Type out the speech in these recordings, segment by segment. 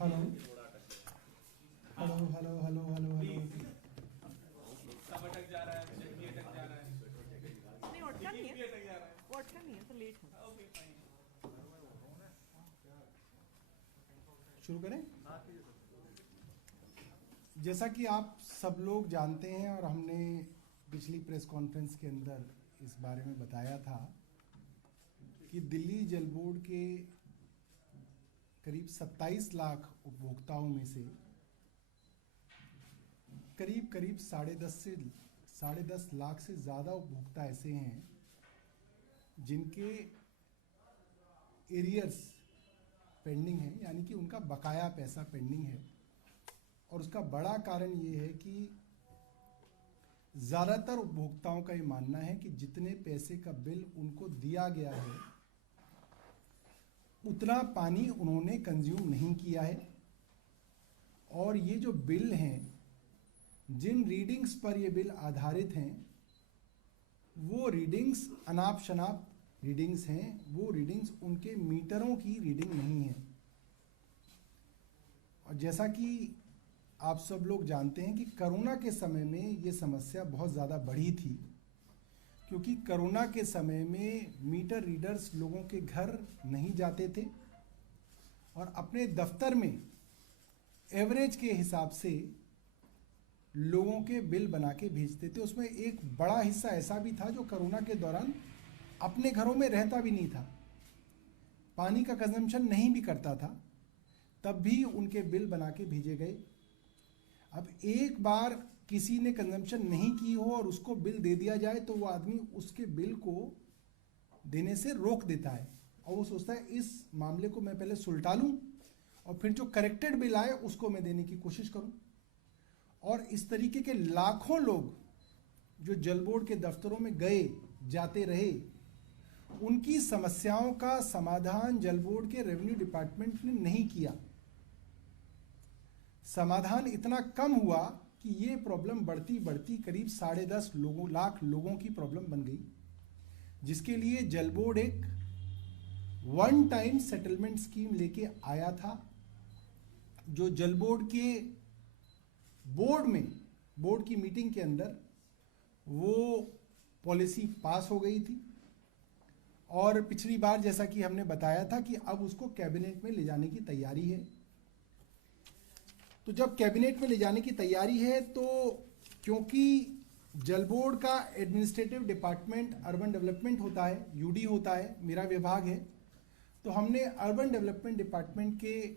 Hello hello hello hello hello hello. सब अटक जा रहा है, चेक भी अटक जा रहा है। नहीं अटका नहीं भी है, अटक जा रहा है। वो अटका नहीं है तो लेट है। Okay fine. शुरू करें। जैसा कि आप सब लोग जानते हैं और हमने पिछली प्रेस कॉन्फ्रेंस के अंदर इस बारे में बताया था कि दिल्ली जल बोर्ड के करीब 27 लाख उपभोक्ताओं में से करीब करीब 10.5 लाख से ज़्यादा उपभोक्ता ऐसे हैं जिनके एरियर्स पेंडिंग है, यानी कि उनका बकाया पैसा पेंडिंग है। और उसका बड़ा कारण ये है कि ज़्यादातर उपभोक्ताओं का ये मानना है कि जितने पैसे का बिल उनको दिया गया है उतना पानी उन्होंने कंज्यूम नहीं किया है। और ये जो बिल हैं, जिन रीडिंग्स पर ये बिल आधारित हैं, वो रीडिंग्स अनाप शनाप रीडिंग्स हैं। वो रीडिंग्स उनके मीटरों की रीडिंग नहीं है। और जैसा कि आप सब लोग जानते हैं कि कोरोना के समय में ये समस्या बहुत ज़्यादा बढ़ी थी, क्योंकि कोरोना के समय में मीटर रीडर्स लोगों के घर नहीं जाते थे और अपने दफ्तर में एवरेज के हिसाब से लोगों के बिल बना के भेजते थे। उसमें एक बड़ा हिस्सा ऐसा भी था जो कोरोना के दौरान अपने घरों में रहता भी नहीं था, पानी का कंजम्पशन नहीं भी करता था, तब भी उनके बिल बना के भेजे गए। अब एक बार किसी ने कंजम्पशन नहीं की हो और उसको बिल दे दिया जाए तो वो आदमी उसके बिल को देने से रोक देता है और वो सोचता है इस मामले को मैं पहले सुलटा लूं और फिर जो करेक्टेड बिल आए उसको मैं देने की कोशिश करूं। और इस तरीके के लाखों लोग जो जल बोर्ड के दफ्तरों में गए जाते रहे, उनकी समस्याओं का समाधान जल बोर्ड के रेवेन्यू डिपार्टमेंट ने नहीं किया। समाधान इतना कम हुआ कि ये प्रॉब्लम बढ़ती बढ़ती करीब 10.5 लाख लोगों की प्रॉब्लम बन गई, जिसके लिए जल बोर्ड एक वन टाइम सेटलमेंट स्कीम लेके आया था, जो जल बोर्ड के बोर्ड की मीटिंग के अंदर वो पॉलिसी पास हो गई थी। और पिछली बार जैसा कि हमने बताया था कि अब उसको कैबिनेट में ले जाने की तैयारी है। तो जब कैबिनेट में ले जाने की तैयारी है तो क्योंकि जल बोर्ड का एडमिनिस्ट्रेटिव डिपार्टमेंट अर्बन डेवलपमेंट होता है, यूडी होता है, मेरा विभाग है, तो हमने अर्बन डेवलपमेंट डिपार्टमेंट के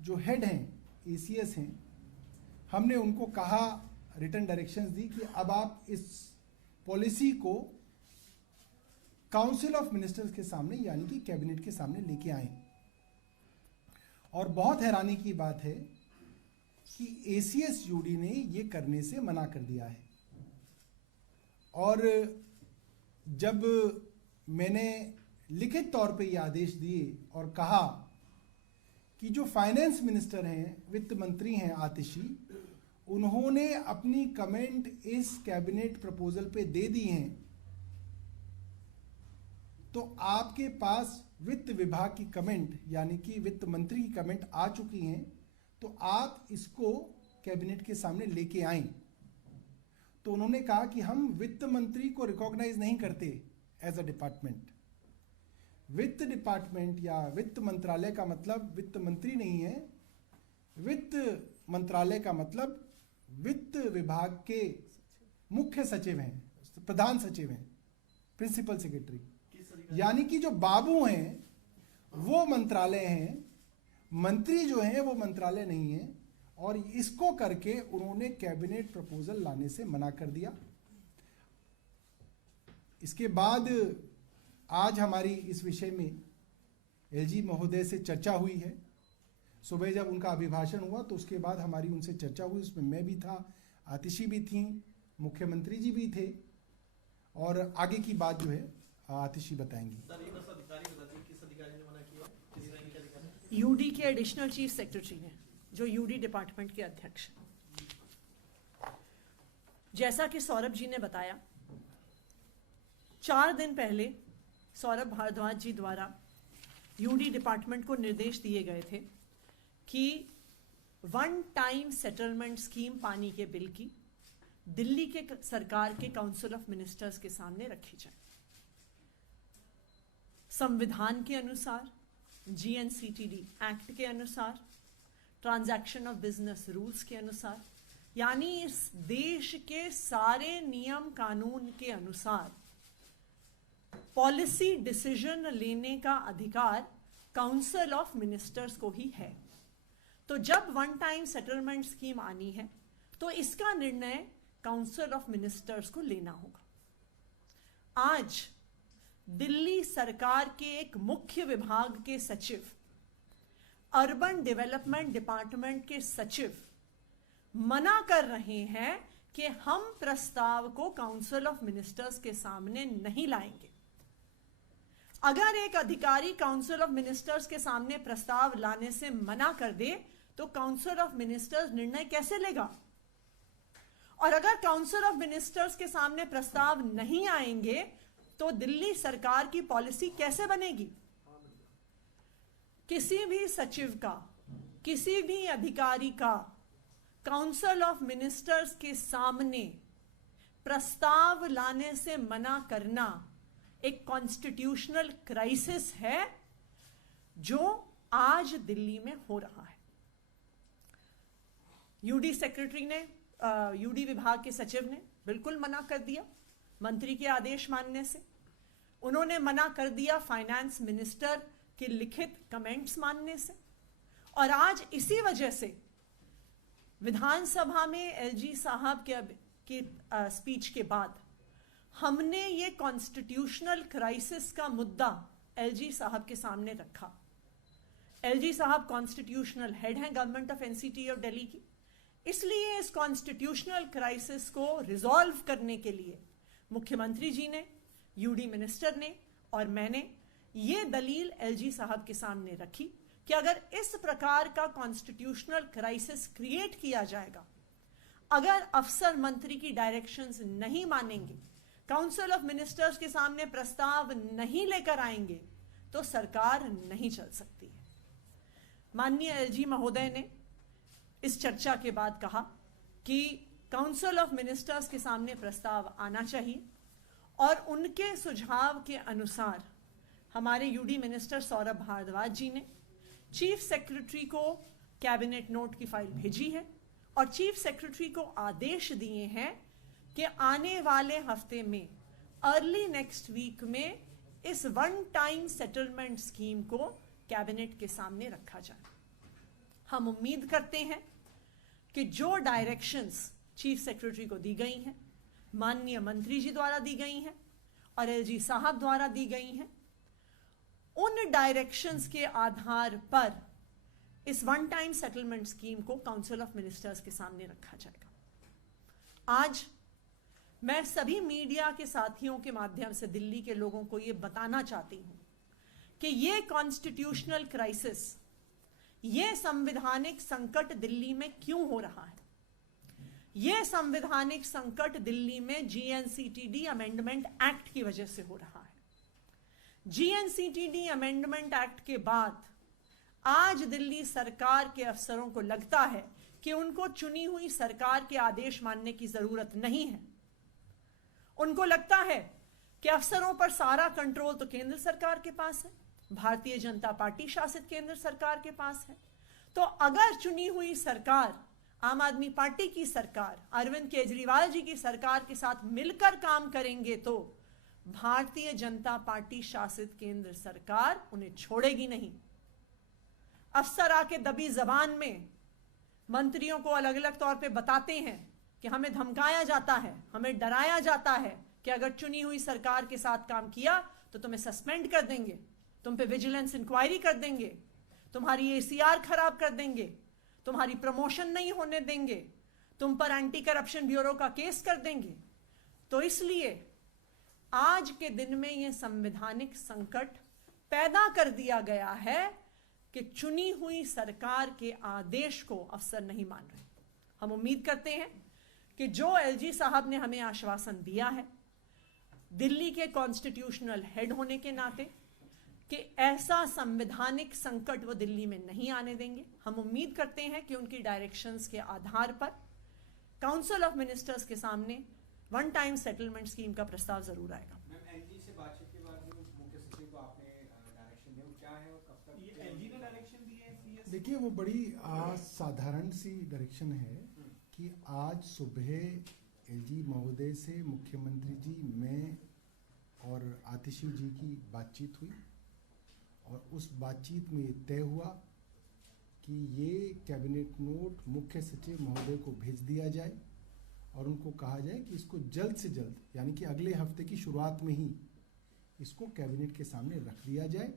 जो हेड हैं, एसीएस हैं, हमने उनको कहा, रिटन डायरेक्शंस दी कि अब आप इस पॉलिसी को काउंसिल ऑफ मिनिस्टर्स के सामने यानी कि कैबिनेट के सामने लेके आए। और बहुत हैरानी की बात है कि एसीएस यूडी ने ये करने से मना कर दिया है। और जब मैंने लिखित तौर पे ये आदेश दिए और कहा कि जो फाइनेंस मिनिस्टर हैं, वित्त मंत्री हैं आतिशी, उन्होंने अपनी कमेंट इस कैबिनेट प्रपोजल पे दे दी हैं, तो आपके पास वित्त विभाग की कमेंट यानी कि वित्त मंत्री की कमेंट आ चुकी हैं, तो आप इसको कैबिनेट के सामने लेके आएं। तो उन्होंने कहा कि हम वित्त मंत्री को रिकॉग्नाइज नहीं करते एज अ डिपार्टमेंट। वित्त डिपार्टमेंट या वित्त मंत्रालय का मतलब वित्त मंत्री नहीं है। वित्त मंत्रालय का मतलब वित्त विभाग के मुख्य सचिव हैं, प्रधान सचिव हैं, प्रिंसिपल सेक्रेटरी, यानी कि जो बाबू हैं वो मंत्रालय हैं, मंत्री जो हैं वो मंत्रालय नहीं है। और इसको करके उन्होंने कैबिनेट प्रपोजल लाने से मना कर दिया। इसके बाद आज हमारी इस विषय में एलजी महोदय से चर्चा हुई है। सुबह जब उनका अभिभाषण हुआ तो उसके बाद हमारी उनसे चर्चा हुई, उसमें मैं भी था, आतिशी भी थी, मुख्यमंत्री जी भी थे, और आगे की बात जो है आतिशी बताएंगी। यूडी के एडिशनल चीफ सेक्रेटरी हैं, जो यूडी डिपार्टमेंट के अध्यक्ष हैं। जैसा कि सौरभ जी ने बताया, 4 दिन पहले सौरभ भारद्वाज जी द्वारा यूडी डिपार्टमेंट को निर्देश दिए गए थे कि वन टाइम सेटलमेंट स्कीम पानी के बिल की दिल्ली के सरकार के काउंसिल ऑफ मिनिस्टर्स के सामने रखी जाए। संविधान के अनुसार, जीएनसीटीडी एक्ट के अनुसार, ट्रांजैक्शन ऑफ बिजनेस रूल्स के अनुसार, यानी इस देश के सारे नियम कानून के अनुसार पॉलिसी डिसीजन लेने का अधिकार काउंसिल ऑफ मिनिस्टर्स को ही है। तो जब वन टाइम सेटलमेंट स्कीम आनी है तो इसका निर्णय काउंसिल ऑफ मिनिस्टर्स को लेना होगा। आज दिल्ली सरकार के एक मुख्य विभाग के सचिव, अर्बन डेवलपमेंट डिपार्टमेंट के सचिव मना कर रहे हैं कि हम प्रस्ताव को काउंसिल ऑफ मिनिस्टर्स के सामने नहीं लाएंगे। अगर एक अधिकारी काउंसिल ऑफ मिनिस्टर्स के सामने प्रस्ताव लाने से मना कर दे तो काउंसिल ऑफ मिनिस्टर्स निर्णय कैसे लेगा? और अगर काउंसिल ऑफ मिनिस्टर्स के सामने प्रस्ताव नहीं आएंगे तो दिल्ली सरकार की पॉलिसी कैसे बनेगी? किसी भी सचिव का, किसी भी अधिकारी का काउंसिल ऑफ मिनिस्टर्स के सामने प्रस्ताव लाने से मना करना एक कॉन्स्टिट्यूशनल क्राइसिस है जो आज दिल्ली में हो रहा है। यूडी सेक्रेटरी ने, यूडी विभाग के सचिव ने बिल्कुल मना कर दिया मंत्री के आदेश मानने से। उन्होंने मना कर दिया फाइनेंस मिनिस्टर के लिखित कमेंट्स मानने से। और आज इसी वजह से विधानसभा में एलजी साहब के स्पीच के बाद हमने ये कॉन्स्टिट्यूशनल क्राइसिस का मुद्दा एलजी साहब के सामने रखा। एलजी साहब कॉन्स्टिट्यूशनल हेड हैं government of NCT of Delhi की, इसलिए इस कॉन्स्टिट्यूशनल क्राइसिस को रिजॉल्व करने के लिए मुख्यमंत्री जी ने, यूडी मिनिस्टर ने और मैंने ये दलील एलजी साहब के सामने रखी कि अगर इस प्रकार का कॉन्स्टिट्यूशनल क्राइसिस क्रिएट किया जाएगा, अगर अफसर मंत्री की डायरेक्शंस नहीं मानेंगे, काउंसिल ऑफ मिनिस्टर्स के सामने प्रस्ताव नहीं लेकर आएंगे तो सरकार नहीं चल सकती है। माननीय एलजी महोदय ने इस चर्चा के बाद कहा कि काउंसिल ऑफ मिनिस्टर्स के सामने प्रस्ताव आना चाहिए और उनके सुझाव के अनुसार हमारे यूडी मिनिस्टर सौरभ भारद्वाज जी ने चीफ सेक्रेटरी को कैबिनेट नोट की फाइल भेजी है और चीफ सेक्रेटरी को आदेश दिए हैं कि आने वाले हफ्ते में, अर्ली नेक्स्ट वीक में इस वन टाइम सेटलमेंट स्कीम को कैबिनेट के सामने रखा जाए। हम उम्मीद करते हैं कि जो डायरेक्शंस चीफ सेक्रेटरी को दी गई हैं, माननीय मंत्री जी द्वारा दी गई हैं और एलजी साहब द्वारा दी गई हैं, उन डायरेक्शंस के आधार पर इस वन टाइम सेटलमेंट स्कीम को काउंसिल ऑफ मिनिस्टर्स के सामने रखा जाएगा। आज मैं सभी मीडिया के साथियों के माध्यम से दिल्ली के लोगों को यह बताना चाहती हूं कि यह कॉन्स्टिट्यूशनल क्राइसिस, यह संवैधानिक संकट दिल्ली में क्यों हो रहा है? यह संवैधानिक संकट दिल्ली में जीएनसीटीडी अमेंडमेंट एक्ट की वजह से हो रहा है। जीएनसीटीडी अमेंडमेंट एक्ट के बाद आज दिल्ली सरकार के अफसरों को लगता है कि उनको चुनी हुई सरकार के आदेश मानने की जरूरत नहीं है। उनको लगता है कि अफसरों पर सारा कंट्रोल तो केंद्र सरकार के पास है, भारतीय जनता पार्टी शासित केंद्र सरकार के पास है। तो अगर चुनी हुई सरकार, आम आदमी पार्टी की सरकार, अरविंद केजरीवाल जी की सरकार के साथ मिलकर काम करेंगे तो भारतीय जनता पार्टी शासित केंद्र सरकार उन्हें छोड़ेगी नहीं। अफसर आके दबी जबान में मंत्रियों को अलग अलग तौर पे बताते हैं कि हमें धमकाया जाता है, हमें डराया जाता है कि अगर चुनी हुई सरकार के साथ काम किया तो तुम्हें सस्पेंड कर देंगे, तुम पे विजिलेंस इंक्वायरी कर देंगे, तुम्हारी एसीआर खराब कर देंगे, तुम्हारी प्रमोशन नहीं होने देंगे, तुम पर एंटी करप्शन ब्यूरो का केस कर देंगे। तो इसलिए आज के दिन में यह संवैधानिक संकट पैदा कर दिया गया है कि चुनी हुई सरकार के आदेश को अफसर नहीं मान रहे। हम उम्मीद करते हैं कि जो एलजी साहब ने हमें आश्वासन दिया है, दिल्ली के कॉन्स्टिट्यूशनल हेड होने के नाते, कि ऐसा संवैधानिक संकट वो दिल्ली में नहीं आने देंगे। हम उम्मीद करते हैं कि उनकी डायरेक्शंस के आधार पर काउंसिल ऑफ मिनिस्टर्स के सामने वन टाइम सेटलमेंट स्कीम का प्रस्ताव जरूर आएगा। मैम, एलजी से बातचीत के बाद जो मुख्य सचिव को आपने डायरेक्शन दिया वो क्या है और कब तक? ये एलजी ने डायरेक्शन दी है सीएस? देखिए, वो बड़ी साधारण सी डायरेक्शन है कि आज सुबह एलजी महोदय से मुख्यमंत्री जी, मैं और आतिशी जी की बातचीत हुई और उस बातचीत में ये तय हुआ कि ये कैबिनेट नोट मुख्य सचिव महोदय को भेज दिया जाए और उनको कहा जाए कि इसको जल्द से जल्द, यानी कि अगले हफ्ते की शुरुआत में ही इसको कैबिनेट के सामने रख दिया जाए।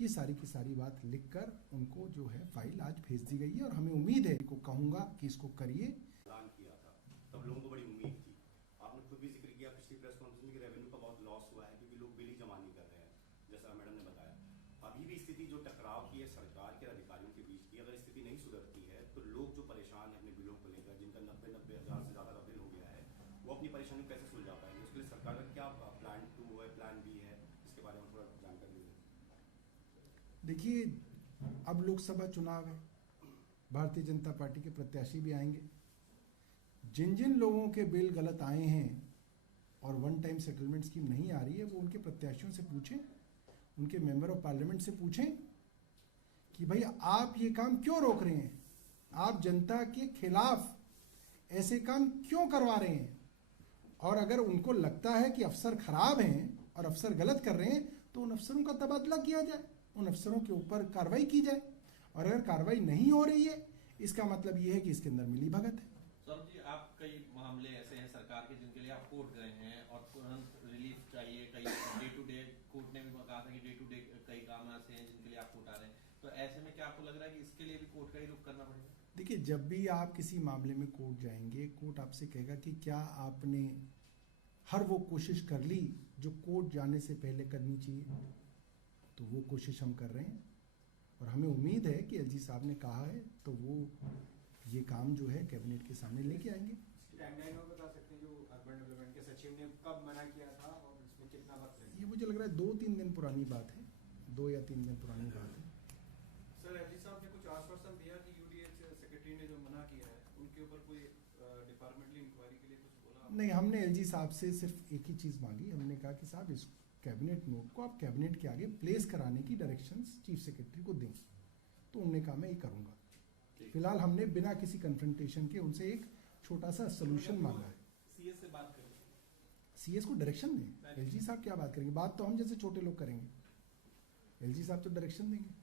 ये सारी की सारी बात लिखकर उनको जो है फाइल आज भेज दी गई है और हमें उम्मीद है, को कहूँगा कि इसको करिए। ऐलान किया था तब लोगों को बड़ी उम्मीद थी। आपने खुद भी जिक्र किया पिछली प्रेस कॉन्फ्रेंस में कि रेवेन्यू का बहुत लॉस हुआ है क्योंकि लोग बिल ही जमा नहीं कर रहे हैं, जैसा मैडम ने बताया। अभी भी स्थिति जो टकराव की है सरकार के अधिकारियों के बीच की, अगर स्थिति नहीं सुधरती है तो लोग जो परेशान है अपने बिलों को लेकर, जिनका 90-90 हज़ार से ज़्यादा का बिल हो गया है, वो अपनी परेशानी कैसे सुलझा पाएंगे? उसके लिए सरकार का क्या प्लान 2 है, प्लान बी है, इसके बारे में थोड़ा जानकारी दीजिए। देखिए, अब लोकसभा चुनाव है, भारतीय जनता पार्टी के प्रत्याशी भी आएंगे। जिन जिन लोगों के बिल गलत आए हैं और वन टाइम सेटलमेंट स्कीम नहीं आ रही है, वो उनके प्रत्याशियों से पूछें, उनके मेंबर ऑफ पार्लियामेंट से पूछें कि भाई आप ये काम क्यों रोक रहे हैं, आप जनता के खिलाफ ऐसे काम क्यों करवा रहे हैं। और अगर उनको लगता है कि अफसर खराब हैं और अफसर गलत कर रहे हैं तो उन अफसरों का तबादला किया जाए, उन अफसरों के ऊपर कार्रवाई की जाए। और अगर कार्रवाई नहीं हो रही है, इसका मतलब ये है कि इसके अंदर मिली भगत है। सर जी, आप कई मामले ऐसे हैं सरकार के जिनके लिए आप कोर्ट गए हैं और तुरंत रिलीफ चाहिए, कई डे टू डे कोर्ट ने भी कहा था कि डे टू डे कई काम ऐसे हैं जिनके लिए आप कोर्ट आ रहे हैं, तो ऐसे में क्या आपको लग रहा है कि इसके लिए भी कोर्ट का ही रुख करना पड़ेगा? देखिए, जब भी आप किसी मामले में कोर्ट जाएंगे, कोर्ट आपसे कहेगा कि क्या आपने हर वो कोशिश कर ली जो कोर्ट जाने से पहले करनी चाहिए। तो वो कोशिश हम कर रहे हैं और हमें उम्मीद है कि एलजी साहब ने कहा है तो वो ये काम जो है कैबिनेट के सामने लेके आएंगे। टाइमलाइन और बता सकते हैं जो अर्बन डेवलपमेंट के सचिव ने कब मना किया था और इसमें कितना वक्त लगेगा? ये मुझे लग रहा है 2-3 दिन पुरानी बात है, 2 या 3 दिन पुरानी बात है। सर, एलजी साहब ने कुछ आश्वासन दिया कि यूडीएच सेक्रेटरी ने जो मना किया है उनके ऊपर कोई डिपार्टमेंटली इंक्वायरी के लिए कुछ बोला? नहीं, हमने एलजी साहब से सिर्फ एक ही चीज़ मांगी। हमने कहा कि साहब इस कैबिनेट नोट को आप कैबिनेट के आगे प्लेस कराने की डायरेक्शंस चीफ सेक्रेटरी को दें। तो उन्होंने कहा मैं ये करूँगा। फिलहाल हमने बिना किसी कन्फ्रंटेशन के उनसे एक छोटा सा सोल्यूशन मांगा है। सीएस से बात करें, सीएस को डायरेक्शन दें। एलजी साहब क्या बात करेंगे? बात तो हम जैसे छोटे लोग करेंगे, एलजी साहब तो डायरेक्शन देंगे।